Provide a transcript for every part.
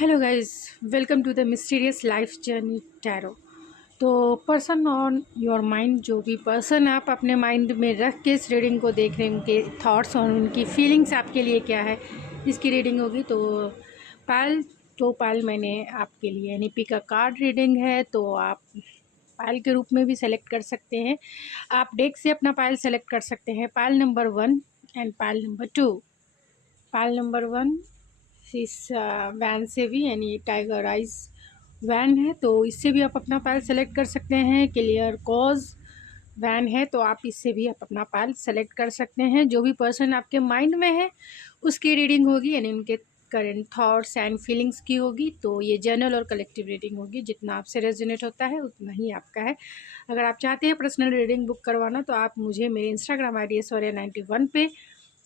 Hello guys, welcome to the mysterious life journey tarot. तो person on your mind, जो भी person आप अपने माइंड में रख के इस रीडिंग को देख रहे हैं, उनके थॉट्स और उनकी फीलिंग्स आपके लिए क्या है, इसकी रीडिंग होगी। तो पायल मैंने आपके लिए एनईपी का कार्ड रीडिंग है, तो आप पायल के रूप में भी सेलेक्ट कर सकते हैं। आप डेक से अपना पायल सेलेक्ट कर सकते हैं, pile number 1 and pile number 2। Pile number 1 इस वैन से भी, यानी टाइगर आइज वैन है, तो इससे भी आप अपना पायल सेलेक्ट कर सकते हैं। क्लियर कॉज वैन है, तो आप इससे भी आप अपना पायल सेलेक्ट कर सकते हैं। जो भी पर्सन आपके माइंड में है उसकी रीडिंग होगी, यानी उनके करेंट थॉट्स एंड फीलिंग्स की होगी। तो ये जनरल और कलेक्टिव रीडिंग होगी, जितना आपसे रेजोनेट होता है उतना ही आपका है। अगर आप चाहते हैं पर्सनल रीडिंग बुक करवाना, तो आप मुझे मेरे इंस्टाग्राम ID Aishwarya91 पे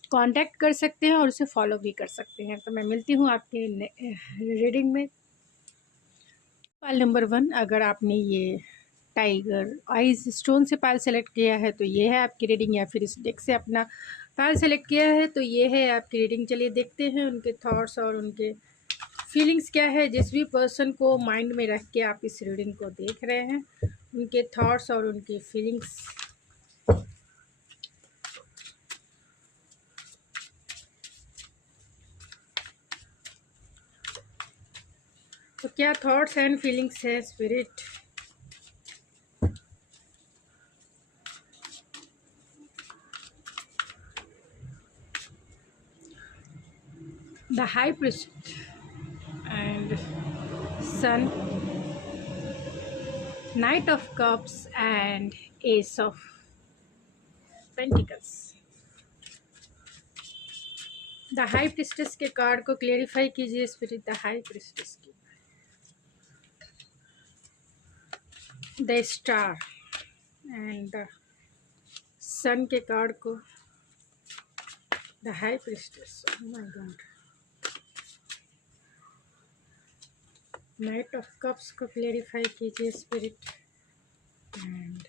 कांटेक्ट कर सकते हैं और उसे फॉलो भी कर सकते हैं। तो मैं मिलती हूँ आपके रीडिंग में। पायल नंबर 1, अगर आपने ये टाइगर आइज स्टोन से पायल सेलेक्ट किया है तो ये है आपकी रीडिंग, या फिर इस डेक से अपना पायल सेलेक्ट किया है तो ये है आपकी रीडिंग। चलिए देखते हैं उनके थॉट्स और उनके फीलिंग्स क्या है। जिस भी पर्सन को माइंड में रख के आप इस रीडिंग को देख रहे हैं, उनके थॉट्स और उनकी फीलिंग्स। तो क्या थॉट्स एंड फीलिंग्स है spirit? The high priest and sun, knight of cups and ace of pentacles। The high priestess के कार्ड को क्लेरिफाई कीजिए स्पिरिट। द हाई प्रिस्टेस की, द स्टार एंड द सन के कार्ड को। The high priestess, oh my God, night of cups को clarify कीजिए spirit. And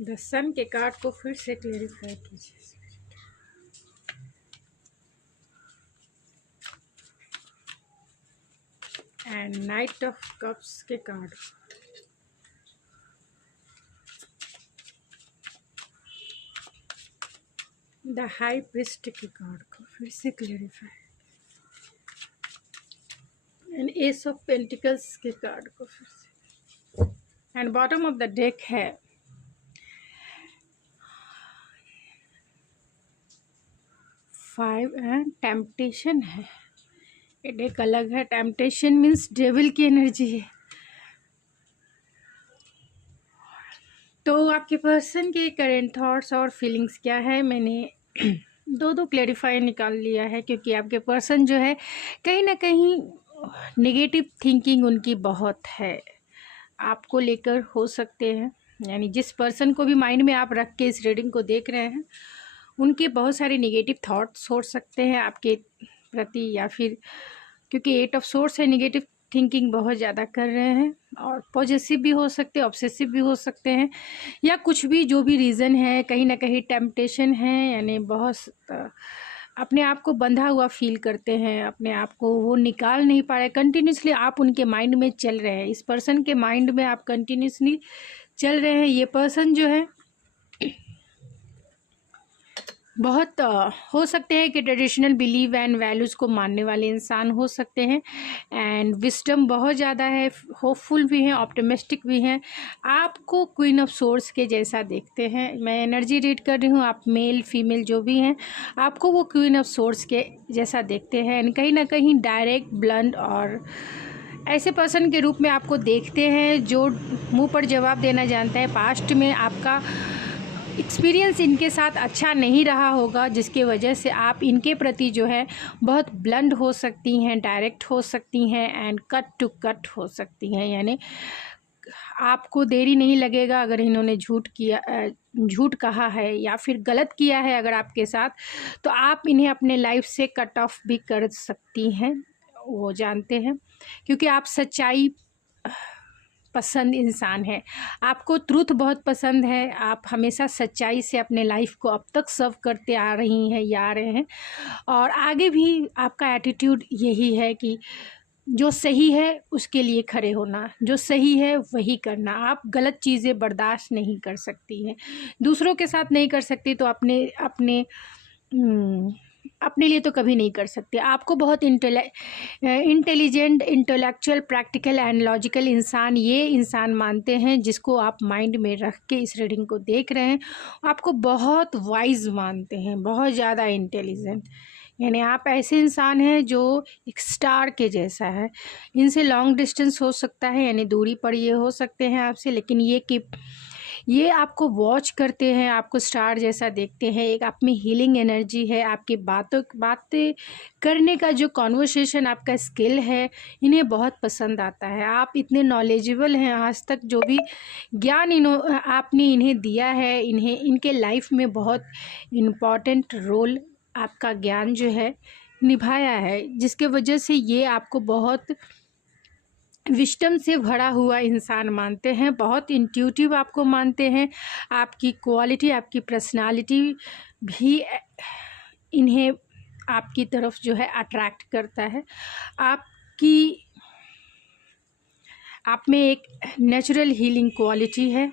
the सन के card को फिर से क्लेरिफाई कीजिए spirit. And night of cups के कार्ड, द हाई प्रिस्ट के कार्ड को फिर से clarify, and S of pentacles के कार्ड को फिर से। And bottom of the deck है 5 एंड टेम्पटेशन है। ये डेक अलग है। टेम्पटेशन मीन्स डेविल की एनर्जी है। तो आपके पर्सन के करेंट थॉट्स और फीलिंग्स क्या है, मैंने दो क्लेरिफाई निकाल लिया है, क्योंकि आपके पर्सन जो है कहीं ना कहीं नेगेटिव थिंकिंग उनकी बहुत है, आपको लेकर हो सकते हैं। यानी जिस पर्सन को भी माइंड में आप रख के इस रीडिंग को देख रहे हैं, उनके बहुत सारे नेगेटिव थॉट्स हो सकते हैं आपके प्रति, या फिर क्योंकि 8 ऑफ सोर्स है, नेगेटिव थिंकिंग बहुत ज़्यादा कर रहे हैं। और पॉजिटिव भी हो सकते हैं, ऑब्सेसिव भी हो सकते हैं, या कुछ भी जो भी रीज़न है, कहीं ना कहीं टेम्पटेशन है, यानी बहुत अपने आप को बंधा हुआ फील करते हैं, अपने आप को वो निकाल नहीं पा रहे। कंटिन्यूसली आप उनके माइंड में चल रहे हैं, इस पर्सन के माइंड में आप कंटिन्यूसली चल रहे हैं। ये पर्सन जो है बहुत हो सकते हैं कि ट्रेडिशनल बिलीव एंड वैल्यूज़ को मानने वाले इंसान हो सकते हैं। एंड विस्डम बहुत ज़्यादा है, होपफुल भी हैं, ऑप्टिमिस्टिक भी हैं। आपको क्वीन ऑफ सोर्स के जैसा देखते हैं। मैं एनर्जी रीड कर रही हूँ, आप मेल फीमेल जो भी हैं, आपको वो क्वीन ऑफ सोर्स के जैसा देखते हैं। एंड कहीं ना कहीं डायरेक्ट, ब्लंट और ऐसे पर्सन के रूप में आपको देखते हैं जो मुंह पर जवाब देना जानता है। पास्ट में आपका एक्सपीरियंस इनके साथ अच्छा नहीं रहा होगा, जिसके वजह से आप इनके प्रति जो है बहुत ब्लंट हो सकती हैं, डायरेक्ट हो सकती हैं, एंड कट टू कट हो सकती हैं। यानी आपको देरी नहीं लगेगा अगर इन्होंने झूठ कहा है या फिर गलत किया है अगर आपके साथ, तो आप इन्हें अपने लाइफ से कट ऑफ भी कर सकती हैं। वो जानते हैं, क्योंकि आप सच्चाई पसंद इंसान है, आपको ट्रुथ बहुत पसंद है, आप हमेशा सच्चाई से अपने लाइफ को अब तक सर्व करते आ रही हैं या आ रहे हैं, और आगे भी आपका एटीट्यूड यही है कि जो सही है उसके लिए खड़े होना, जो सही है वही करना। आप गलत चीज़ें बर्दाश्त नहीं कर सकती हैं, दूसरों के साथ नहीं कर सकती तो अपने अपने अपने लिए तो कभी नहीं कर सकते। आपको बहुत intelligent, intellectual, practical and logical इंसान ये इंसान मानते हैं जिसको आप माइंड में रख के इस रीडिंग को देख रहे हैं। आपको बहुत वाइज मानते हैं, बहुत ज़्यादा इंटेलिजेंट, यानी आप ऐसे इंसान हैं जो एक स्टार के जैसा है। इनसे लॉन्ग डिस्टेंस हो सकता है, यानी दूरी पर ये हो सकते हैं आपसे, लेकिन ये आपको वॉच करते हैं, आपको स्टार जैसा देखते हैं। एक आप में हीलिंग एनर्जी है, आपकी बातें करने का जो कॉन्वर्सेशन आपका स्किल है, इन्हें बहुत पसंद आता है। आप इतने नॉलेजेबल हैं, आज तक जो भी ज्ञान आपने इन्हें दिया है, इनके लाइफ में बहुत इम्पॉर्टेंट रोल आपका ज्ञान जो है निभाया है, जिसके वजह से ये आपको बहुत विस्डम से भरा हुआ इंसान मानते हैं, बहुत इंट्यूटिव आपको मानते हैं। आपकी क्वालिटी, आपकी पर्सनालिटी भी इन्हें आपकी तरफ जो है अट्रैक्ट करता है। आप में एक नेचुरल हीलिंग क्वालिटी है,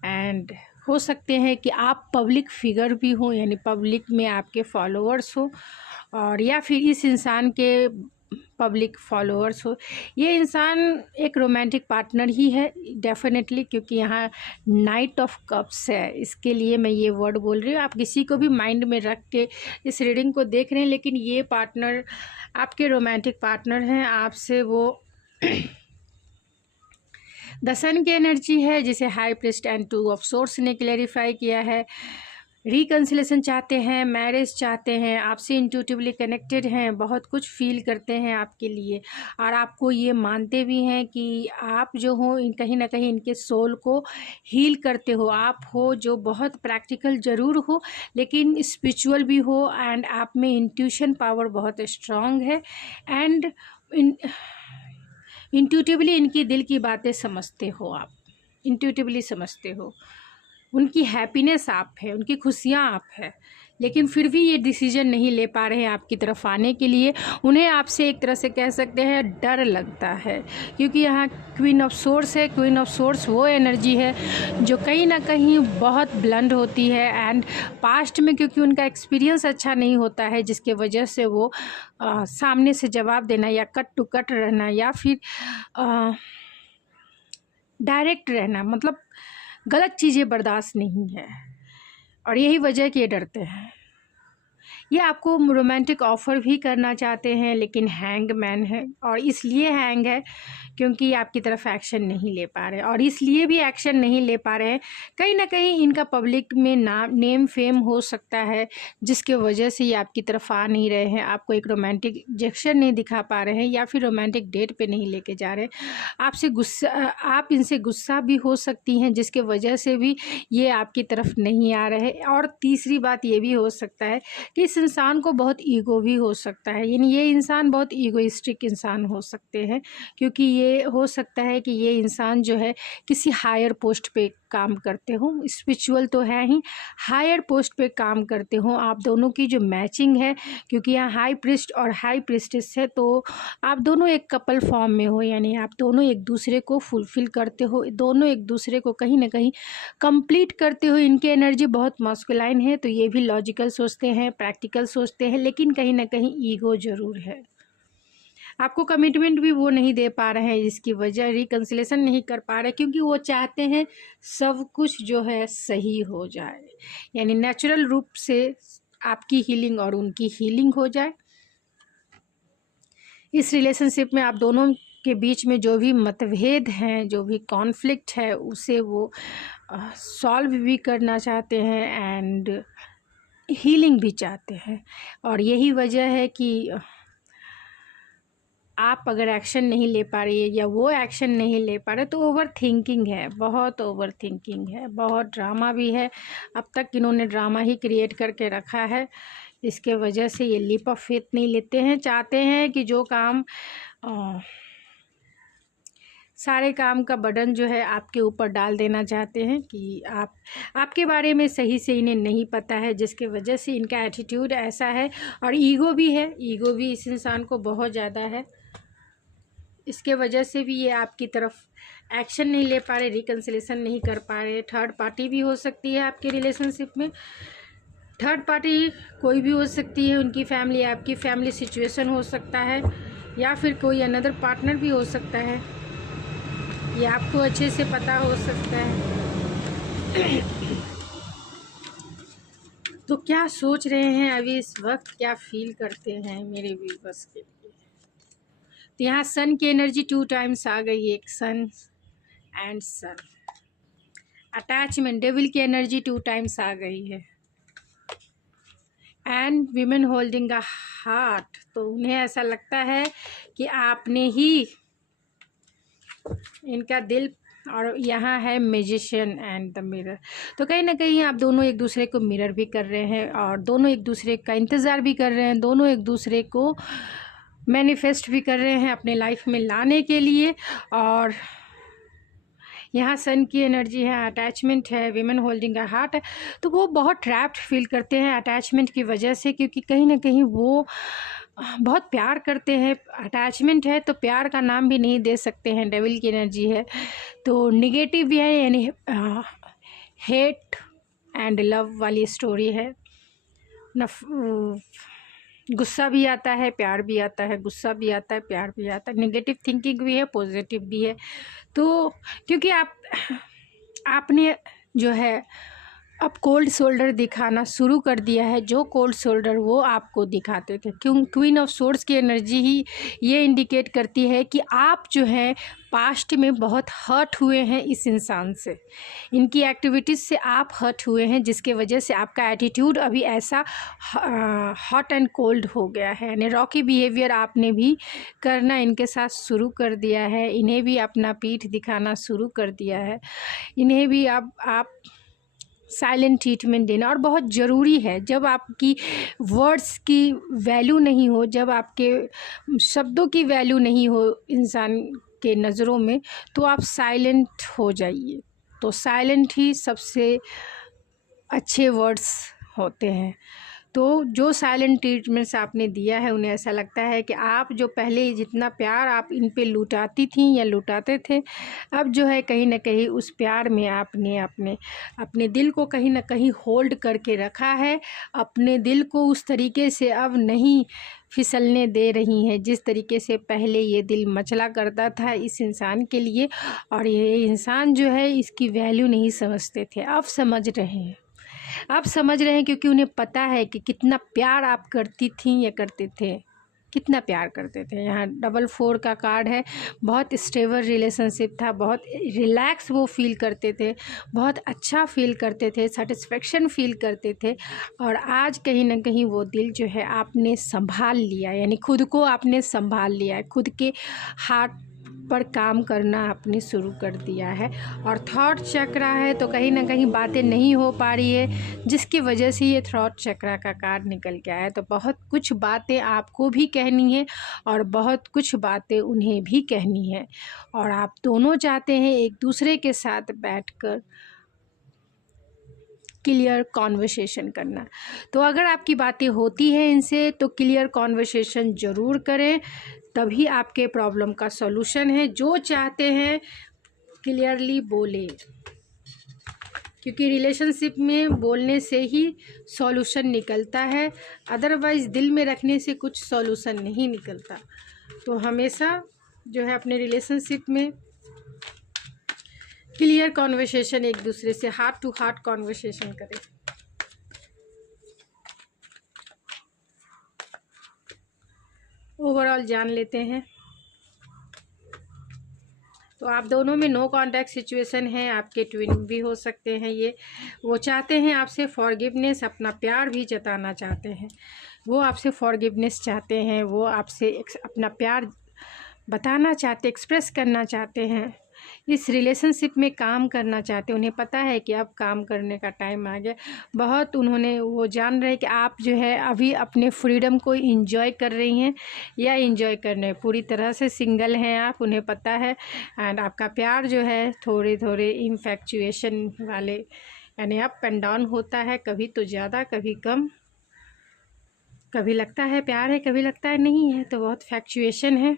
एंड हो सकते हैं कि आप पब्लिक फिगर भी हो, यानी पब्लिक में आपके फॉलोअर्स हो, और या फिर इस इंसान के पब्लिक फॉलोअर्स हो। ये इंसान एक रोमांटिक पार्टनर ही है डेफिनेटली, क्योंकि यहाँ नाइट ऑफ कप्स है, इसके लिए मैं ये वर्ड बोल रही हूँ। आप किसी को भी माइंड में रख के इस रीडिंग को देख रहे हैं, लेकिन ये पार्टनर आपके रोमांटिक पार्टनर हैं। आपसे वो द सन की एनर्जी है, जिसे high priest and two of source ने क्लेरिफाई किया है। रिकन्सिलेशन चाहते हैं, मैरिज चाहते हैं, आपसे इंट्यूटिवली कनेक्टेड हैं, बहुत कुछ फील करते हैं आपके लिए, और आपको ये मानते भी हैं कि आप जो हो कहीं ना कहीं इनके सोल को हील करते हो। आप हो जो बहुत प्रैक्टिकल ज़रूर हो, लेकिन स्पिरिचुअल भी हो, एंड आप में इंट्यूशन पावर बहुत स्ट्रांग है, एंड इंट्यूटिवली इनकी दिल की बातें समझते हो, आप इंट्यूटिवली समझते हो। उनकी हैप्पीनेस आप है, उनकी खुशियाँ आप है, लेकिन फिर भी ये डिसीजन नहीं ले पा रहे हैं आपकी तरफ आने के लिए। उन्हें आपसे एक तरह से कह सकते हैं डर लगता है, क्योंकि यहाँ क्वीन ऑफ सोर्स है। क्वीन ऑफ सोर्स वो एनर्जी है जो कहीं ना कहीं बहुत ब्लंड होती है, एंड पास्ट में क्योंकि उनका एक्सपीरियंस अच्छा नहीं होता है, जिसके वजह से वो सामने से जवाब देना या कट टू कट रहना या फिर डायरेक्ट रहना, मतलब गलत चीज़ें बर्दाश्त नहीं है, और यही वजह कि ये डरते हैं। ये आपको रोमांटिक ऑफ़र भी करना चाहते हैं, लेकिन हैंग मैन है, और इसलिए हैंग है क्योंकि आपकी तरफ एक्शन नहीं ले पा रहे, और इसलिए भी एक्शन नहीं ले पा रहे हैं कहीं ना कहीं इनका पब्लिक में नेम फेम हो सकता है, जिसके वजह से ये आपकी तरफ आ नहीं रहे हैं, आपको एक रोमांटिक जेक्शन नहीं दिखा पा रहे हैं, या फिर रोमांटिक डेट पे नहीं लेके जा रहे। आप इनसे गुस्सा भी हो सकती हैं, जिसके वजह से भी ये आपकी तरफ नहीं आ रहे। और तीसरी बात ये भी हो सकता है कि इस इंसान को बहुत ईगो भी हो सकता है, यानी ये इंसान बहुत ईगोइस्टिक इंसान हो सकते हैं, क्योंकि ये हो सकता है कि ये इंसान जो है किसी हायर पोस्ट पे काम करते हो, स्पिरिचुअल तो है ही, हायर पोस्ट पे काम करते हो। आप दोनों की जो मैचिंग है, क्योंकि यहाँ हाई प्रीस्ट और हाई प्रीस्टेस है, तो आप दोनों एक कपल फॉर्म में हो, यानी आप दोनों एक दूसरे को फुलफिल करते हो, दोनों एक दूसरे को कहीं ना कहीं कंप्लीट करते हो। इनकी एनर्जी बहुत मस्कुलाइन है, तो ये भी लॉजिकल सोचते हैं, प्रैक्टिकल सोचते हैं, लेकिन कहीं ना कहीं ईगो ज़रूर है। आपको कमिटमेंट भी वो नहीं दे पा रहे हैं, जिसकी वजह रिकन्सिलेशन नहीं कर पा रहे, क्योंकि वो चाहते हैं सब कुछ जो है सही हो जाए, यानी नेचुरल रूप से आपकी हीलिंग और उनकी हीलिंग हो जाए। इस रिलेशनशिप में आप दोनों के बीच में जो भी मतभेद हैं, जो भी कॉन्फ्लिक्ट है, उसे वो सॉल्व भी करना चाहते हैं, एंड हीलिंग भी चाहते हैं। और यही वजह है कि आप अगर एक्शन नहीं ले पा रही है या वो एक्शन नहीं ले पा रहे, तो ओवर थिंकिंग है, बहुत ओवर थिंकिंग है, बहुत ड्रामा भी है। अब तक इन्होंने ड्रामा ही क्रिएट करके रखा है, इसके वजह से ये लीप ऑफ फेथ नहीं लेते हैं। चाहते हैं कि जो काम सारे काम का बर्डन जो है आपके ऊपर डाल देना चाहते हैं कि आपके बारे में सही से इन्हें नहीं पता है, जिसके वजह से इनका एटीट्यूड ऐसा है। और ईगो भी है, ईगो भी इस इंसान को बहुत ज़्यादा है। इसके वजह से भी ये आपकी तरफ एक्शन नहीं ले पा रहे, रिकन्सिलेशन नहीं कर पा रहे। थर्ड पार्टी भी हो सकती है आपके रिलेशनशिप में। थर्ड पार्टी कोई भी हो सकती है, उनकी फैमिली, आपकी फैमिली सिचुएशन हो सकता है, या फिर कोई अनदर पार्टनर भी हो सकता है। ये आपको अच्छे से पता हो सकता है। तो क्या सोच रहे हैं अभी इस वक्त, क्या फील करते हैं मेरे व्यूअर्स के लिए। तो यहाँ सन की एनर्जी 2 टाइम्स आ गई है, एक सन एंड सन। अटैचमेंट, डेविल की एनर्जी 2 टाइम्स आ गई है। And women holding a heart, तो उन्हें ऐसा लगता है कि आपने ही इनका दिल। और यहाँ है मैजिशियन एंड द मिरर। तो कहीं ना कहीं आप दोनों एक दूसरे को मिरर भी कर रहे हैं और दोनों एक दूसरे का इंतज़ार भी कर रहे हैं, दोनों एक दूसरे को मैनिफेस्ट भी कर रहे हैं अपने लाइफ में लाने के लिए। और यहाँ सन की एनर्जी है, अटैचमेंट है, विमेन होल्डिंग अ हार्ट है। तो वो बहुत ट्रैप्ड फील करते हैं अटैचमेंट की वजह से, क्योंकि कहीं ना कहीं वो बहुत प्यार करते हैं। अटैचमेंट है तो प्यार का नाम भी नहीं दे सकते हैं, डेविल की एनर्जी है तो निगेटिव भी है, यानी हेट एंड लव वाली स्टोरी है। गुस्सा भी आता है, प्यार भी आता है, गुस्सा भी आता है, प्यार भी आता है, नेगेटिव थिंकिंग भी है, पॉजिटिव भी है। तो क्योंकि आपने जो है अब कोल्ड शोल्डर दिखाना शुरू कर दिया है, जो कोल्ड शोल्डर वो आपको दिखाते थे। क्वीन ऑफ सोर्ड्स की एनर्जी ही ये इंडिकेट करती है कि आप जो है पास्ट में बहुत हर्ट हुए हैं इस इंसान से, इनकी एक्टिविटीज़ से आप हर्ट हुए हैं, जिसके वजह से आपका एटीट्यूड अभी ऐसा हॉट एंड कोल्ड हो गया है। यानी रॉकी बिहेवियर आपने भी करना इनके साथ शुरू कर दिया है, इन्हें भी अपना पीठ दिखाना शुरू कर दिया है, इन्हें भी अब आप साइलेंट ट्रीटमेंट देना। और बहुत ज़रूरी है, जब आपकी वर्ड्स की वैल्यू नहीं हो, जब आपके शब्दों की वैल्यू नहीं हो इंसान के नज़रों में, तो आप साइलेंट हो जाइए। तो साइलेंट ही सबसे अच्छे वर्ड्स होते हैं। तो जो साइलेंट ट्रीटमेंट्स आपने दिया है, उन्हें ऐसा लगता है कि आप जो पहले जितना प्यार आप इन पे लुटाती थी या लुटाते थे, अब जो है कहीं ना कहीं उस प्यार में आपने अपने दिल को कहीं ना कहीं होल्ड करके रखा है। अपने दिल को उस तरीके से अब नहीं फिसलने दे रही हैं जिस तरीके से पहले ये दिल मचला करता था इस इंसान के लिए। और ये इंसान जो है इसकी वैल्यू नहीं समझते थे, अब समझ रहे हैं, आप समझ रहे हैं, क्योंकि उन्हें पता है कि कितना प्यार आप करती थी या करते थे, कितना प्यार करते थे। यहाँ डबल 4 का कार्ड है, बहुत स्टेबल रिलेशनशिप था, बहुत रिलैक्स वो फील करते थे, बहुत अच्छा फील करते थे, सेटिस्फेक्शन फील करते थे। और आज कहीं ना कहीं वो दिल जो है आपने संभाल लिया, यानी खुद को आपने संभाल लिया है, खुद के हार्ट पर काम करना आपने शुरू कर दिया है। और थॉट चक्र है तो कहीं ना कहीं बातें नहीं हो पा रही है, जिसकी वजह से ये थॉट चक्र का कार्ड निकल के आया। तो बहुत कुछ बातें आपको भी कहनी है और बहुत कुछ बातें उन्हें भी कहनी है, और आप दोनों चाहते हैं एक दूसरे के साथ बैठकर क्लियर कॉन्वर्सेशन करना। तो अगर आपकी बातें होती हैं इनसे तो क्लियर कॉन्वर्सेशन ज़रूर करें, तभी आपके प्रॉब्लम का सॉल्यूशन है। जो चाहते हैं क्लियरली बोले, क्योंकि रिलेशनशिप में बोलने से ही सॉल्यूशन निकलता है, अदरवाइज़ दिल में रखने से कुछ सॉल्यूशन नहीं निकलता। तो हमेशा जो है अपने रिलेशनशिप में क्लियर कॉन्वर्सेशन, एक दूसरे से हार्ट टू हार्ट कॉन्वर्सेशन करें। ओवरऑल जान लेते हैं। तो आप दोनों में नो कांटेक्ट सिचुएशन है, आपके ट्विन भी हो सकते हैं ये। वो चाहते हैं आपसे फॉरगिवनेस, अपना प्यार भी जताना चाहते हैं, वो आपसे फॉरगिवनेस चाहते हैं, वो आपसे अपना प्यार बताना चाहते, एक्सप्रेस करना चाहते हैं। इस रिलेशनशिप में काम करना चाहते हैं। उन्हें पता है कि अब काम करने का टाइम आ गया। बहुत उन्होंने वो जान रहे हैं कि आप जो है अभी अपने फ्रीडम को इंजॉय कर रही हैं या इंजॉय कर रहे हैं। पूरी तरह से सिंगल हैं आप, उन्हें पता है। एंड आपका प्यार जो है थोड़े थोड़े इन्फैक्चुएशन वाले, यानी अप एंड डाउन होता है, कभी तो ज़्यादा कभी कम, कभी लगता है प्यार है कभी लगता है नहीं है, तो बहुत फ्लैक्चुएशन है।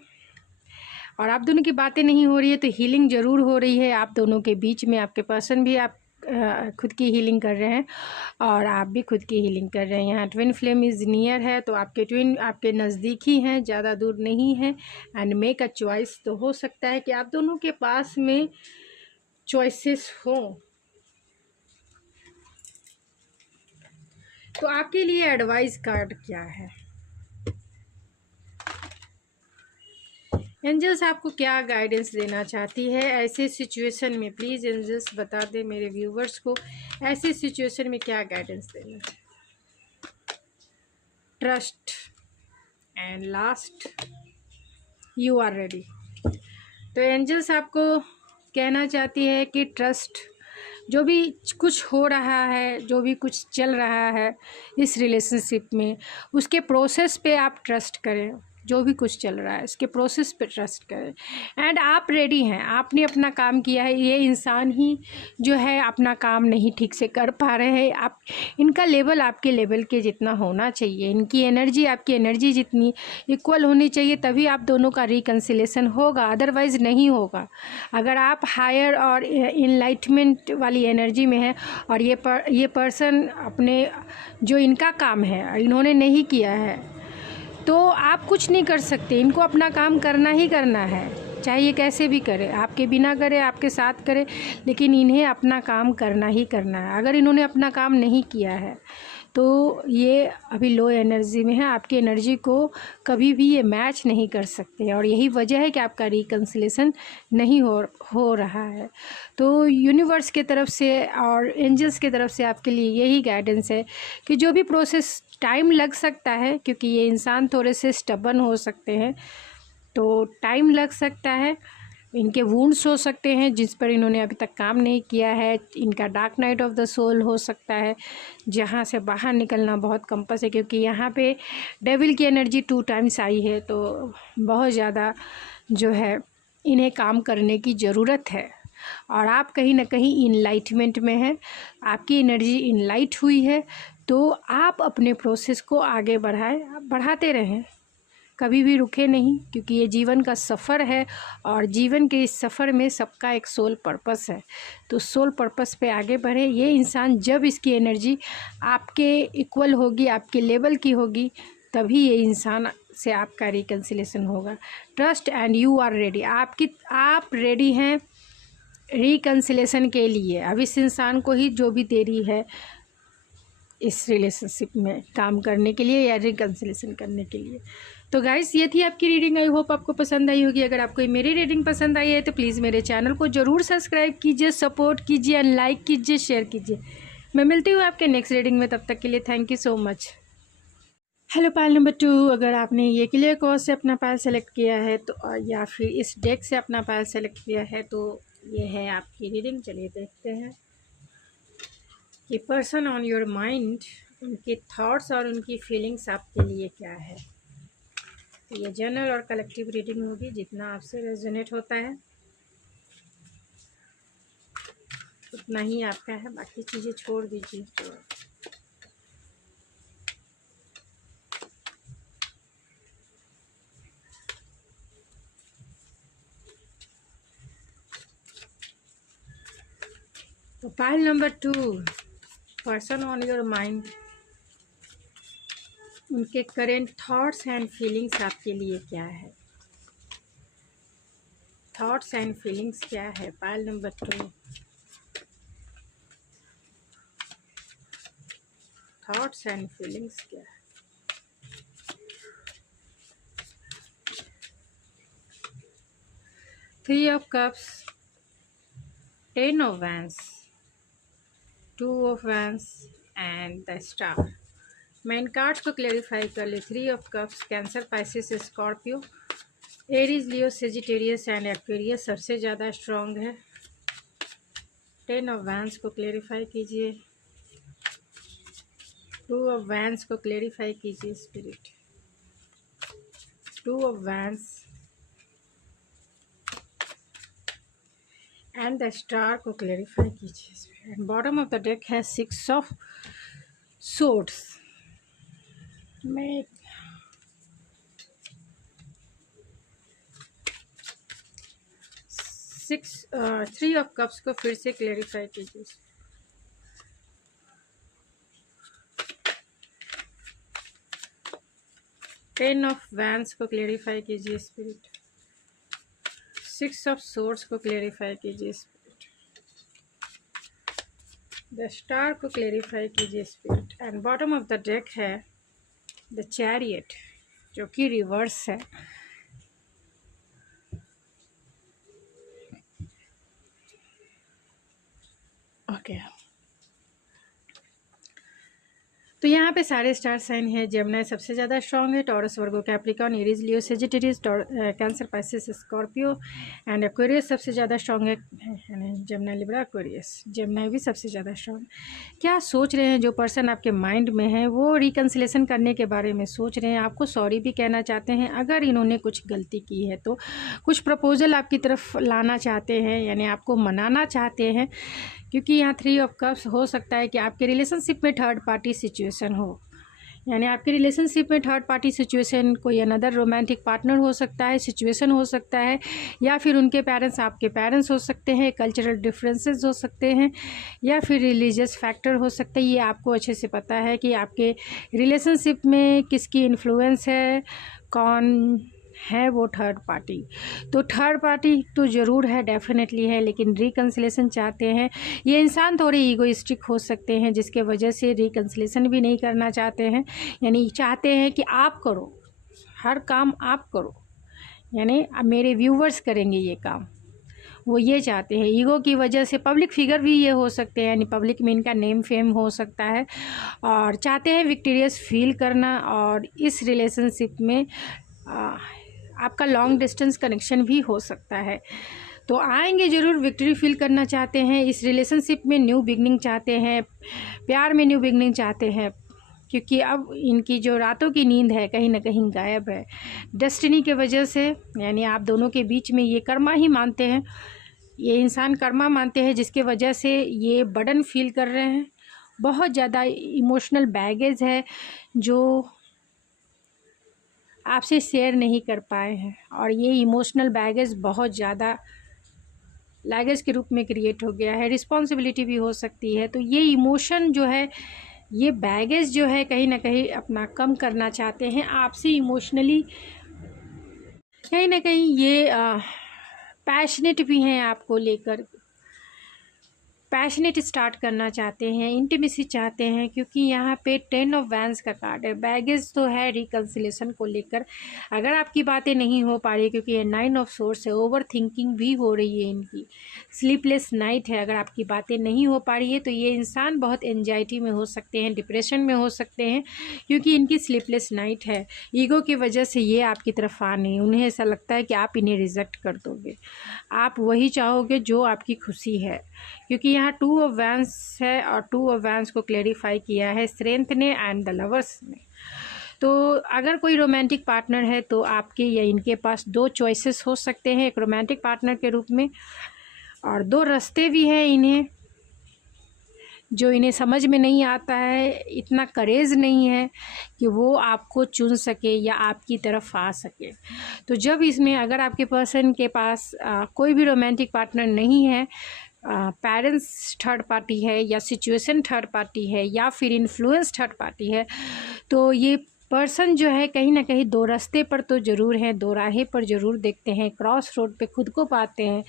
और आप दोनों की बातें नहीं हो रही है तो हीलिंग ज़रूर हो रही है आप दोनों के बीच में। आपके पर्सन भी आप खुद की हीलिंग कर रहे हैं और आप भी खुद की हीलिंग कर रहे हैं। यहाँ ट्विन फ्लेम इज़ नियर है, तो आपके ट्विन आपके नज़दीक ही हैं, ज़्यादा दूर नहीं है। एंड मेक अ चॉइस, तो हो सकता है कि आप दोनों के पास में चॉइसेस हों। तो आपके लिए एडवाइस कार्ड क्या है? एंजल्स आपको क्या गाइडेंस देना चाहती है ऐसे सिचुएशन में? प्लीज़ एंजल्स बता दें मेरे व्यूवर्स को, ऐसे सिचुएशन में क्या गाइडेंस देना है? Trust and last, you are ready. तो एंजल्स आपको कहना चाहती है कि ट्रस्ट, जो भी कुछ हो रहा है, जो भी कुछ चल रहा है इस रिलेशनशिप में, उसके प्रोसेस पे आप ट्रस्ट करें। जो भी कुछ चल रहा है इसके प्रोसेस पे ट्रस्ट करें। एंड आप रेडी हैं, आपने अपना काम किया है। ये इंसान ही जो है अपना काम नहीं ठीक से कर पा रहे हैं। आप, इनका लेवल आपके लेवल के जितना होना चाहिए, इनकी एनर्जी आपकी एनर्जी जितनी इक्वल होनी चाहिए, तभी आप दोनों का रिकन्सिलेशन होगा, अदरवाइज़ नहीं होगा। अगर आप हायर और इनलाइटमेंट वाली एनर्जी में है और ये पर्सन अपने जो इनका काम है इन्होंने नहीं किया है, तो आप कुछ नहीं कर सकते। इनको अपना काम करना ही करना है, चाहे ये कैसे भी करे, आपके बिना करे, आपके साथ करे, लेकिन इन्हें अपना काम करना ही करना है। अगर इन्होंने अपना काम नहीं किया है तो ये अभी लो एनर्जी में है, आपकी एनर्जी को कभी भी ये मैच नहीं कर सकते। और यही वजह है कि आपका रिकन्सिलेशन नहीं हो रहा है। तो यूनिवर्स के तरफ से और एंजल्स के तरफ से आपके लिए यही गाइडेंस है कि जो भी प्रोसेस, टाइम लग सकता है क्योंकि ये इंसान थोड़े से स्टबर्न हो सकते हैं, तो टाइम लग सकता है। इनके वुंड्स हो सकते हैं जिस पर इन्होंने अभी तक काम नहीं किया है। इनका dark night of the soul हो सकता है, जहाँ से बाहर निकलना बहुत कंपल्स है, क्योंकि यहाँ पे डेविल की एनर्जी 2 टाइम्स आई है। तो बहुत ज़्यादा जो है इन्हें काम करने की ज़रूरत है। और आप कहीं ना कहीं इनलाइटमेंट में हैं, आपकी एनर्जी इनलाइट हुई है, तो आप अपने प्रोसेस को आगे बढ़ाते रहें, कभी भी रुके नहीं, क्योंकि ये जीवन का सफ़र है और जीवन के इस सफ़र में सबका एक सोल पर्पस है। तो सोल पर्पस पे आगे बढ़े। ये इंसान, जब इसकी एनर्जी आपके इक्वल होगी, आपके लेवल की होगी, तभी ये इंसान से आपका रिकन्सिलेशन होगा। Trust and you are ready. आप रेडी हैं रिकन्सिलेशन के लिए। अब इस इंसान को ही जो भी देरी है इस रिलेशनशिप में काम करने के लिए या रिकन्सिलेशन करने के लिए। तो गाइस, ये थी आपकी रीडिंग। आई होप आपको पसंद आई होगी। अगर आपको मेरी रीडिंग पसंद आई है तो प्लीज़ मेरे चैनल को ज़रूर सब्सक्राइब कीजिए, सपोर्ट कीजिए एंड लाइक कीजिए, शेयर कीजिए। मैं मिलती हूँ आपके नेक्स्ट रीडिंग में, तब तक के लिए thank you so much. Hello pile number 2, अगर आपने ये क्लियर कॉज से अपना पायल सेलेक्ट किया है तो, या फिर इस डेक से अपना पायल सेलेक्ट किया है, तो ये है आपकी रीडिंग। चलिए देखते हैं कि पर्सन ऑन योर माइंड, उनके थॉट्स और उनकी फीलिंग्स आपके लिए क्या है। तो ये जनरल और कलेक्टिव रीडिंग होगी, जितना आपसे रेजोनेट होता है उतना ही आपका है, बाकी चीज़ें छोड़ दीजिए। तो pile number 2, person on your mind, उनके करेंट थॉट्स एंड फीलिंग्स आपके लिए क्या है। थॉट्स एंड फीलिंग्स क्या है pile number 2। Thoughts and feelings क्या है। Three of cups, 10 of vents, 2 of vents and the star. मैं इन कार्ड्स को क्लेरिफाई कर ले। 3 of cups, cancer, Pisces, Scorpio, Aries, Leo, Sagittarius and Aquarius सबसे ज़्यादा स्ट्रॉन्ग है। 10 ऑफ वैंस को क्लेरिफाई कीजिए। 2 ऑफ वैंस को क्लेरिफाई कीजिए spirit. 2 of vents and the star को क्लेरिफाई कीजिए। And bottom of the deck है 6 ऑफ सोर्ड्स। मैं 3 ऑफ कप्स को फिर से क्लेरिफाई कीजिए। 10 ऑफ वैंस को क्लेरिफाई कीजिए स्पिरिट। 6 ऑफ सोर्ड्स को क्लेरिफाई कीजिए स्पिरिट। द स्टार को क्लेरिफाई कीजिए spirit. And bottom of the deck है द चैरियट, जो कि रिवर्स है। ओके तो यहाँ पे सारे स्टार साइन है। जेमिनी सबसे ज़्यादा स्ट्रॉन्ग है। Taurus, Virgo, Capricorn, Aries, Leo, Sagittarius, cancer, Pisces, Scorpio and Aquarius सबसे ज़्यादा स्ट्रॉन्ग है। Gemini, Libra, Aquarius. जेमिनी भी सबसे ज़्यादा स्ट्रॉन्ग। क्या सोच रहे हैं जो पर्सन आपके माइंड में है? वो रिकन्सिलेशन करने के बारे में सोच रहे हैं, आपको सॉरी भी कहना चाहते हैं अगर इन्होंने कुछ गलती की है तो। कुछ प्रपोजल आपकी तरफ लाना चाहते हैं, यानी आपको मनाना चाहते हैं, क्योंकि यहाँ 3 ऑफ कप्स हो सकता है कि आपके रिलेशनशिप में थर्ड पार्टी सिचुएशन हो। यानी आपके रिलेशनशिप में थर्ड पार्टी सिचुएशन कोई अनदर रोमांटिक पार्टनर हो सकता है, सिचुएशन हो सकता है, या फिर उनके पेरेंट्स आपके पेरेंट्स हो सकते हैं, कल्चरल डिफरेंसेस हो सकते हैं, या फिर रिलीजियस फैक्टर हो सकता है। ये आपको अच्छे से पता है कि आपके रिलेशनशिप में किसकी इन्फ्लुएंस है, कौन है वो थर्ड पार्टी। तो थर्ड पार्टी तो ज़रूर है, डेफिनेटली है, लेकिन रिकन्सिलेशन चाहते हैं। ये इंसान थोड़े ईगोइस्टिक हो सकते हैं, जिसके वजह से रिकन्सिलेशन भी नहीं करना चाहते हैं। यानी चाहते हैं कि आप करो, हर काम आप करो, यानी अब मेरे व्यूवर्स करेंगे ये काम, वो ये चाहते हैं। ईगो की वजह से पब्लिक फिगर भी ये हो सकते हैं, यानी पब्लिक में इनका नेम फेम हो सकता है, और चाहते हैं विक्टोरियस फील करना। और इस रिलेशनशिप में आपका लॉन्ग डिस्टेंस कनेक्शन भी हो सकता है। तो आएंगे ज़रूर, विक्ट्री फील करना चाहते हैं, इस रिलेशनशिप में न्यू बिगनिंग चाहते हैं, प्यार में न्यू बिगनिंग चाहते हैं, क्योंकि अब इनकी जो रातों की नींद है कहीं ना कहीं गायब है डेस्टिनी के वजह से। यानी आप दोनों के बीच में ये कर्मा ही मानते हैं, ये इंसान कर्मा मानते हैं, जिसके वजह से ये बर्डन फील कर रहे हैं। बहुत ज़्यादा इमोशनल बैगेज है जो आपसे शेयर नहीं कर पाए हैं, और ये इमोशनल बैगेज बहुत ज़्यादा लगेज के रूप में क्रिएट हो गया है। रिस्पॉन्सिबिलिटी भी हो सकती है। तो ये इमोशन जो है, ये बैगेज जो है, कहीं ना कहीं अपना कम करना चाहते हैं आपसे इमोशनली। कहीं ना कहीं ये पैशनेट भी हैं आपको लेकर, पैशनेट स्टार्ट करना चाहते हैं, इंटीमेसी चाहते हैं, क्योंकि यहाँ पे 10 ऑफ वैंस का कार्ड है। बैगेज तो है रिकन्सिलेशन को लेकर, अगर आपकी बातें नहीं हो पा रही, क्योंकि ये 9 ऑफ सोर्स है, ओवर थिंकिंग भी हो रही है इनकी, स्लीपलेस नाइट है। अगर आपकी बातें नहीं हो पा रही है तो ये इंसान बहुत एंजाइटी में हो सकते हैं, डिप्रेशन में हो सकते हैं, क्योंकि इनकी स्लीपलेस नाइट है। ईगो की वजह से ये आपकी तरफ आ नहीं, उन्हें ऐसा लगता है कि आप इन्हें रिजेक्ट कर दोगे, आप वही चाहोगे जो आपकी खुशी है, क्योंकि यहाँ 2 ऑफ वैंस है, और 2 ऑफ वैंस को क्लेरिफाई किया है स्ट्रेंथ ने एंड द लवर्स ने। तो अगर कोई रोमांटिक पार्टनर है तो आपके या इनके पास 2 चॉइसेस हो सकते हैं एक रोमांटिक पार्टनर के रूप में, और 2 रास्ते भी हैं इन्हें, जो इन्हें समझ में नहीं आता है, इतना करेज नहीं है कि वो आपको चुन सके या आपकी तरफ आ सके। तो जब इसमें अगर आपके पर्सन के पास कोई भी रोमांटिक पार्टनर नहीं है, पेरेंट्स थर्ड पार्टी है, या सिचुएशन थर्ड पार्टी है, या फिर इन्फ्लुएंस थर्ड पार्टी है, तो ये पर्सन जो है कहीं ना कहीं 2 रास्ते पर तो ज़रूर हैं, 2 राहें पर ज़रूर देखते हैं, क्रॉस रोड पे खुद को पाते हैं।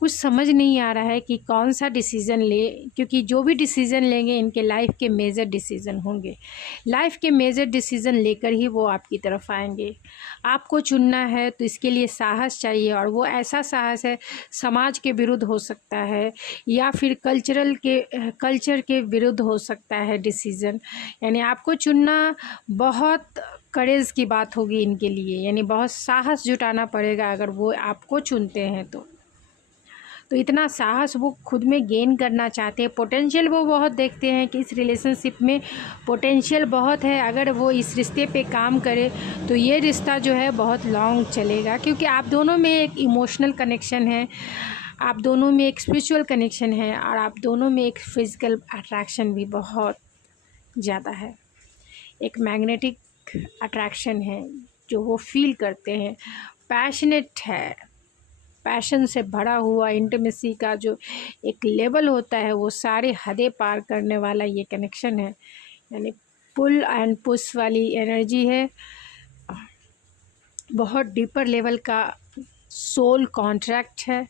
कुछ समझ नहीं आ रहा है कि कौन सा डिसीज़न ले, क्योंकि जो भी डिसीज़न लेंगे इनके लाइफ के मेजर डिसीज़न होंगे। लाइफ के मेजर डिसीज़न लेकर ही वो आपकी तरफ आएंगे। आपको चुनना है तो इसके लिए साहस चाहिए, और वो ऐसा साहस है समाज के विरुद्ध हो सकता है, या फिर कल्चर के विरुद्ध हो सकता है डिसीज़न। यानी आपको चुनना बहुत करेज की बात होगी इनके लिए, यानी बहुत साहस जुटाना पड़ेगा अगर वो आपको चुनते हैं तो इतना साहस वो खुद में गेन करना चाहते हैं। पोटेंशियल वो बहुत देखते हैं कि इस रिलेशनशिप में पोटेंशियल बहुत है, अगर वो इस रिश्ते पे काम करे तो ये रिश्ता जो है बहुत लॉन्ग चलेगा, क्योंकि आप दोनों में एक इमोशनल कनेक्शन है, आप दोनों में एक स्पिरिचुअल कनेक्शन है, और आप दोनों में एक फिज़िकल अट्रैक्शन भी बहुत ज़्यादा है। एक मैग्नेटिक अट्रैक्शन है जो वो फील करते हैं, पैशनेट है, पैशन से भरा हुआ इंटीमेसी का जो एक लेवल होता है वो सारे हदें पार करने वाला ये कनेक्शन है, यानी पुल एंड पुश वाली एनर्जी है। बहुत डीपर लेवल का सोल कॉन्ट्रैक्ट है,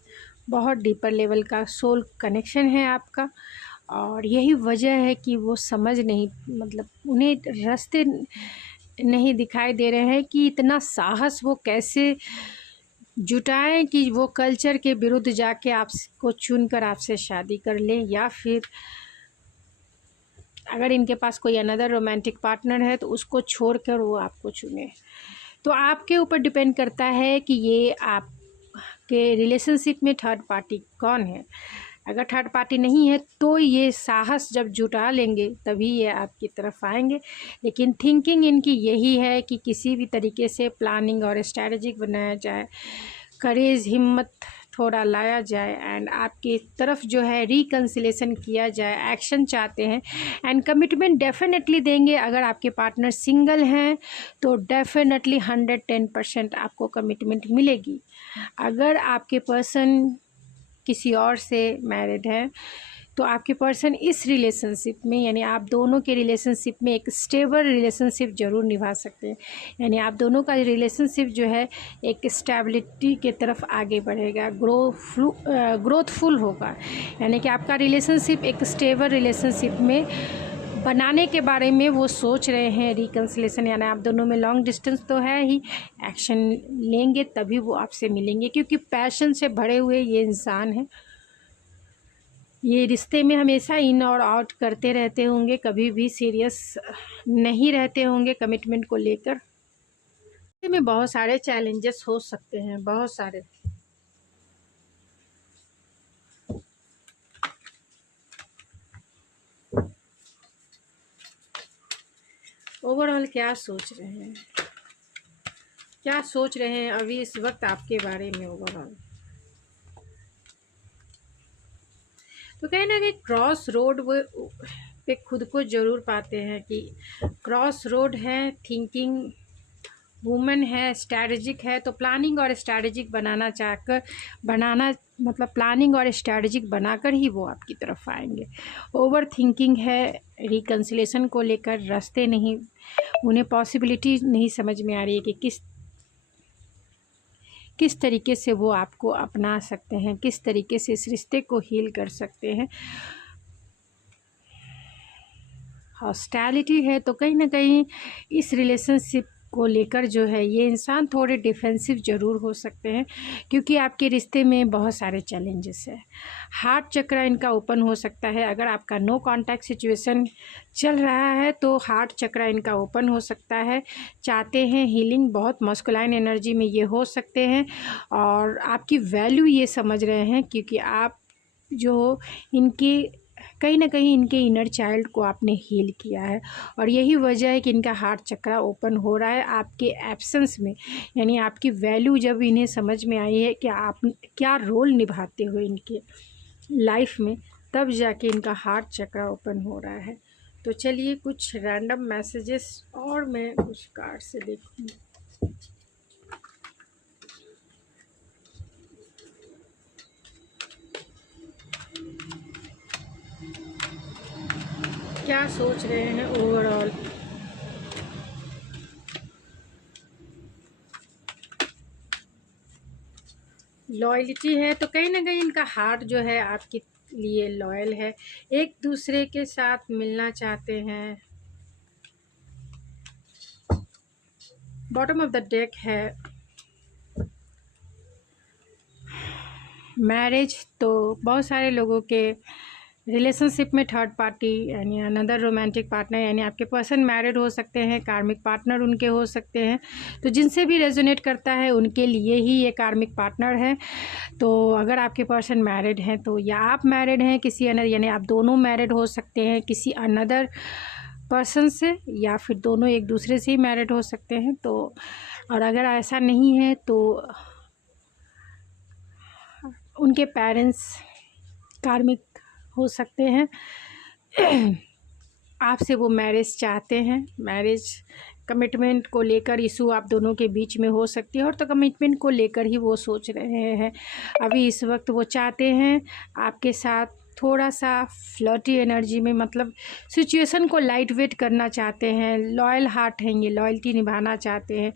बहुत डीपर लेवल का सोल कनेक्शन है आपका, और यही वजह है कि वो समझ नहीं, मतलब उन्हें रास्ते नहीं दिखाई दे रहे हैं कि इतना साहस वो कैसे जुटाएं कि वो कल्चर के विरुद्ध जाके आपको चुनकर आपसे शादी कर लें, या फिर अगर इनके पास कोई अनदर रोमांटिक पार्टनर है तो उसको छोड़कर वो आपको चुने। तो आपके ऊपर डिपेंड करता है कि ये आपके रिलेशनशिप में थर्ड पार्टी कौन है। अगर थर्ड पार्टी नहीं है तो ये साहस जब जुटा लेंगे तभी ये आपकी तरफ आएंगे, लेकिन थिंकिंग इनकी यही है कि किसी भी तरीके से प्लानिंग और स्ट्रैटेजिक बनाया जाए, करेज हिम्मत थोड़ा लाया जाए, एंड आपकी तरफ जो है रिकन्सिलेशन किया जाए, एक्शन चाहते हैं, एंड कमिटमेंट डेफिनेटली देंगे। अगर आपके पार्टनर सिंगल हैं तो डेफिनेटली 110% आपको कमिटमेंट मिलेगी। अगर आपके पर्सन किसी और से मैरिड है तो आपके पर्सन इस रिलेशनशिप में, यानी आप दोनों के रिलेशनशिप में एक स्टेबल रिलेशनशिप ज़रूर निभा सकते हैं, यानी आप दोनों का रिलेशनशिप जो है एक स्टेबिलिटी के तरफ आगे बढ़ेगा, ग्रोथफुल होगा, यानी कि आपका रिलेशनशिप एक स्टेबल रिलेशनशिप में बनाने के बारे में वो सोच रहे हैं। रिकन्सिलेशन यानी आप दोनों में लॉन्ग डिस्टेंस तो है ही, एक्शन लेंगे तभी वो आपसे मिलेंगे, क्योंकि पैशन से भरे हुए ये इंसान हैं। ये रिश्ते में हमेशा इन और आउट करते रहते होंगे, कभी भी सीरियस नहीं रहते होंगे कमिटमेंट को लेकर। रिश्ते में बहुत सारे चैलेंजेस हो सकते हैं, बहुत सारे। ओवरऑल क्या सोच रहे हैं, क्या सोच रहे हैं अभी इस वक्त आपके बारे में ओवरऑल? तो कहीं ना कहीं क्रॉस रोड वो पे खुद को ज़रूर पाते हैं कि क्रॉस रोड है, थिंकिंग वुमन है, स्ट्रैटेजिक है, तो प्लानिंग और स्ट्रैटेजिक बनाना मतलब प्लानिंग और स्ट्रैटेजिक बनाकर ही वो आपकी तरफ आएंगे। ओवर थिंकिंग है, रिकन्सिलेशन को लेकर रास्ते नहीं, उन्हें पॉसिबिलिटी नहीं समझ में आ रही है कि किस तरीके से वो आपको अपना सकते हैं, किस तरीके से इस रिश्ते को हील कर सकते हैं। हॉस्टैलिटी है, तो कहीं ना कहीं इस रिलेशनशिप को लेकर जो है ये इंसान थोड़े डिफेंसिव ज़रूर हो सकते हैं, क्योंकि आपके रिश्ते में बहुत सारे चैलेंजेस है। हार्ट चक्र इनका ओपन हो सकता है, अगर आपका नो कांटेक्ट सिचुएशन चल रहा है तो हार्ट चक्र इनका ओपन हो सकता है। चाहते हैं हीलिंग, बहुत मस्कुलाइन एनर्जी में ये हो सकते हैं, और आपकी वैल्यू ये समझ रहे हैं, क्योंकि आप जो इनकी कहीं ना कहीं इनके इनर चाइल्ड को आपने हील किया है, और यही वजह है कि इनका हार्ट चक्र ओपन हो रहा है आपके एब्सेंस में, यानी आपकी वैल्यू जब इन्हें समझ में आई है कि आप क्या रोल निभाते हो इनके लाइफ में, तब जाके इनका हार्ट चक्र ओपन हो रहा है। तो चलिए कुछ रैंडम मैसेजेस और मैं कुछ कार्ड से देखूँगी। क्या सोच रहे हैं ओवरऑल? लॉयल्टी है, तो कहीं ना कहीं इनका हार्ट जो है आपके लिए लॉयल है, एक दूसरे के साथ मिलना चाहते हैं। बॉटम ऑफ द डेक है मैरिज, तो बहुत सारे लोगों के रिलेशनशिप में थर्ड पार्टी यानी अनदर रोमांटिक पार्टनर, यानी आपके पर्सन मैरिड हो सकते हैं, कार्मिक पार्टनर उनके हो सकते हैं। तो जिनसे भी रेजोनेट करता है उनके लिए ही ये कार्मिक पार्टनर है। तो अगर आपके पर्सन मैरिड हैं तो या आप मैरिड हैं किसी अनदर, यानी आप दोनों मैरिड हो सकते हैं किसी अनदर पर्सन से, या फिर दोनों एक दूसरे से ही मैरिड हो सकते हैं। तो और अगर ऐसा नहीं है तो उनके पेरेंट्स कार्मिक हो सकते हैं। आपसे वो मैरिज चाहते हैं, मैरिज कमिटमेंट को लेकर इशू आप दोनों के बीच में हो सकती है, और तो कमिटमेंट को लेकर ही वो सोच रहे हैं। अभी इस वक्त वो चाहते हैं आपके साथ थोड़ा सा फ्लर्टी एनर्जी में, मतलब सिचुएशन को लाइट वेट करना चाहते हैं। लॉयल हार्ट हैं ये, लॉयल्टी निभाना चाहते हैं।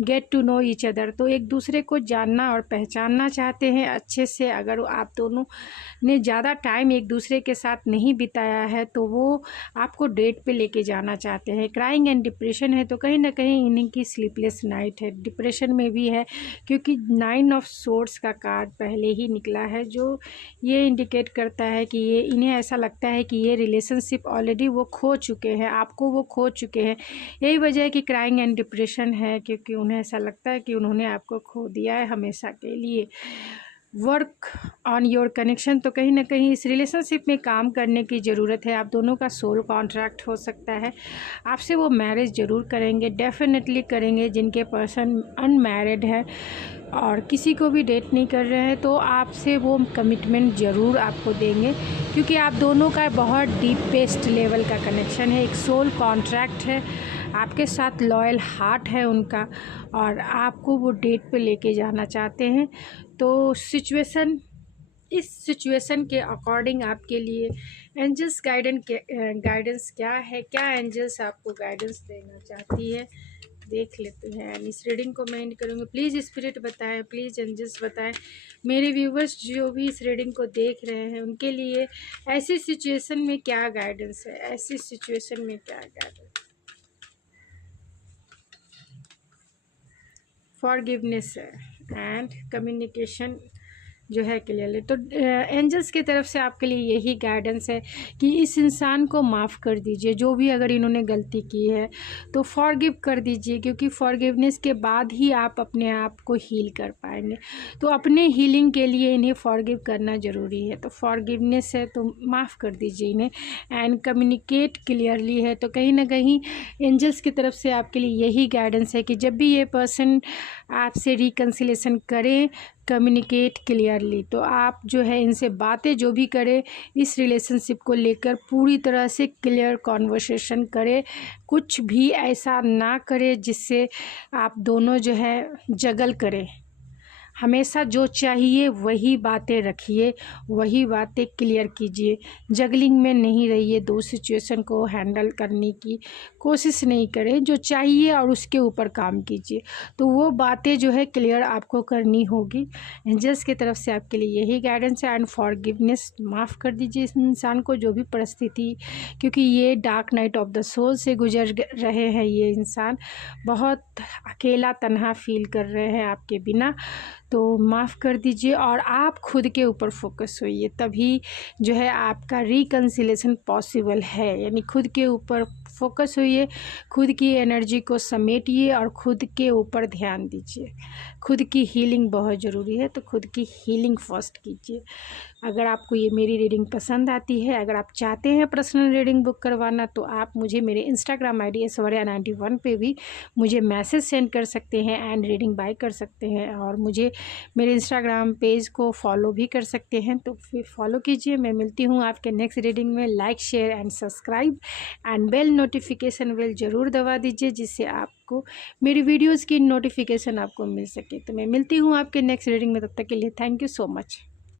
Get to know each other, तो एक दूसरे को जानना और पहचानना चाहते हैं अच्छे से। अगर आप दोनों ने ज़्यादा टाइम एक दूसरे के साथ नहीं बिताया है तो वो आपको डेट पे लेके जाना चाहते हैं। क्राइंग एंड डिप्रेशन है तो कहीं ना कहीं इन्हीं की स्लीपलेस नाइट है, डिप्रेशन में भी है, क्योंकि 9 ऑफ सोर्ड्स का कार्ड पहले ही निकला है, जो ये इंडिकेट करता है कि ये इन्हें ऐसा लगता है कि ये रिलेशनशिप ऑलरेडी वो खो चुके हैं, आपको वो खो चुके हैं। यही वजह है कि क्राइंग एंड डिप्रेशन है, क्योंकि उन्हें ऐसा लगता है कि उन्होंने आपको खो दिया है हमेशा के लिए। वर्क ऑन योर कनेक्शन, तो कहीं ना कहीं इस रिलेशनशिप में काम करने की ज़रूरत है। आप दोनों का सोल कॉन्ट्रैक्ट हो सकता है। आपसे वो मैरिज ज़रूर करेंगे, डेफिनेटली करेंगे। जिनके पर्सन अनमैरिड है और किसी को भी डेट नहीं कर रहे हैं तो आपसे वो कमिटमेंट ज़रूर आपको देंगे, क्योंकि आप दोनों का बहुत डीपेस्ट लेवल का कनेक्शन है, एक सोल कॉन्ट्रैक्ट है। आपके साथ लॉयल हार्ट है उनका, और आपको वो डेट पे लेके जाना चाहते हैं। तो इस सिचुएशन के अकॉर्डिंग आपके लिए एंजल्स गाइडेंस क्या है, क्या एंजल्स आपको गाइडेंस देना चाहती है, देख लेते हैं। इस रीडिंग को मैं एंड करूँगी। प्लीज़ स्पिरिट बताएं, प्लीज़ एंजल्स बताएं मेरे व्यूवर्स जो भी इस रीडिंग को देख रहे हैं उनके लिए ऐसी सिचुएशन में क्या गाइडेंस है, ऐसी सिचुएशन में क्या गाइडेंस। फॉरगिवनेस है एंड कम्युनिकेशन जो है क्लियरली। तो एंजल्स की तरफ से आपके लिए यही गाइडेंस है कि इस इंसान को माफ़ कर दीजिए, जो भी अगर इन्होंने गलती की है तो फॉरगिव कर दीजिए, क्योंकि फॉरगिवनेस के बाद ही आप अपने आप को हील कर पाएंगे। तो अपने हीलिंग के लिए इन्हें फॉरगिव करना ज़रूरी है। तो फॉरगिवनेस है तो माफ़ कर दीजिए इन्हें। एंड कम्युनिकेट क्लियरली है, तो कहीं ना कहीं एंजल्स की तरफ से आपके लिए यही गाइडेंस है कि जब भी ये पर्सन आपसे रिकन्सिलेशन करें, कम्युनिकेट क्लियरली, तो आप जो है इनसे बातें जो भी करें इस रिलेशनशिप को लेकर पूरी तरह से क्लियर कॉन्वर्सेशन करें। कुछ भी ऐसा ना करें जिससे आप दोनों जो है जगल करें। हमेशा जो चाहिए वही बातें रखिए, वही बातें क्लियर कीजिए। जगलिंग में नहीं रहिए, दो सिचुएशन को हैंडल करने की कोशिश नहीं करें। जो चाहिए और उसके ऊपर काम कीजिए, तो वो बातें जो है क्लियर आपको करनी होगी। एंजल्स की तरफ से आपके लिए यही गाइडेंस है। एंड फॉरगिवनेस, माफ़ कर दीजिए इस इंसान को जो भी परिस्थिति, क्योंकि ये dark night of the soul से गुजर रहे हैं। ये इंसान बहुत अकेला तन्हा फील कर रहे हैं आपके बिना, तो माफ़ कर दीजिए और आप खुद के ऊपर फोकस होइए, तभी जो है आपका रिकन्सिलेशन पॉसिबल है। यानी खुद के ऊपर फोकस होइए, खुद की एनर्जी को समेटिए और खुद के ऊपर ध्यान दीजिए। खुद की हीलिंग बहुत ज़रूरी है, तो खुद की हीलिंग फर्स्ट कीजिए। अगर आपको ये मेरी रीडिंग पसंद आती है, अगर आप चाहते हैं पर्सनल रीडिंग बुक करवाना, तो आप मुझे मेरे इंस्टाग्राम ID ऐश्वर्या91 पे भी मुझे मैसेज सेंड कर सकते हैं एंड रीडिंग बाय कर सकते हैं, और मुझे मेरे इंस्टाग्राम पेज को फॉलो भी कर सकते हैं। तो फिर फॉलो कीजिए। मैं मिलती हूँ आपके नेक्स्ट रीडिंग में। Like, share and subscribe and bell notification bell ज़रूर दबा दीजिए, जिससे आपको मेरी वीडियोज़ की नोटिफिकेशन आपको मिल सके। तो मैं मिलती हूँ आपके नेक्स्ट रीडिंग में, तब तक के लिए थैंक यू सो मच।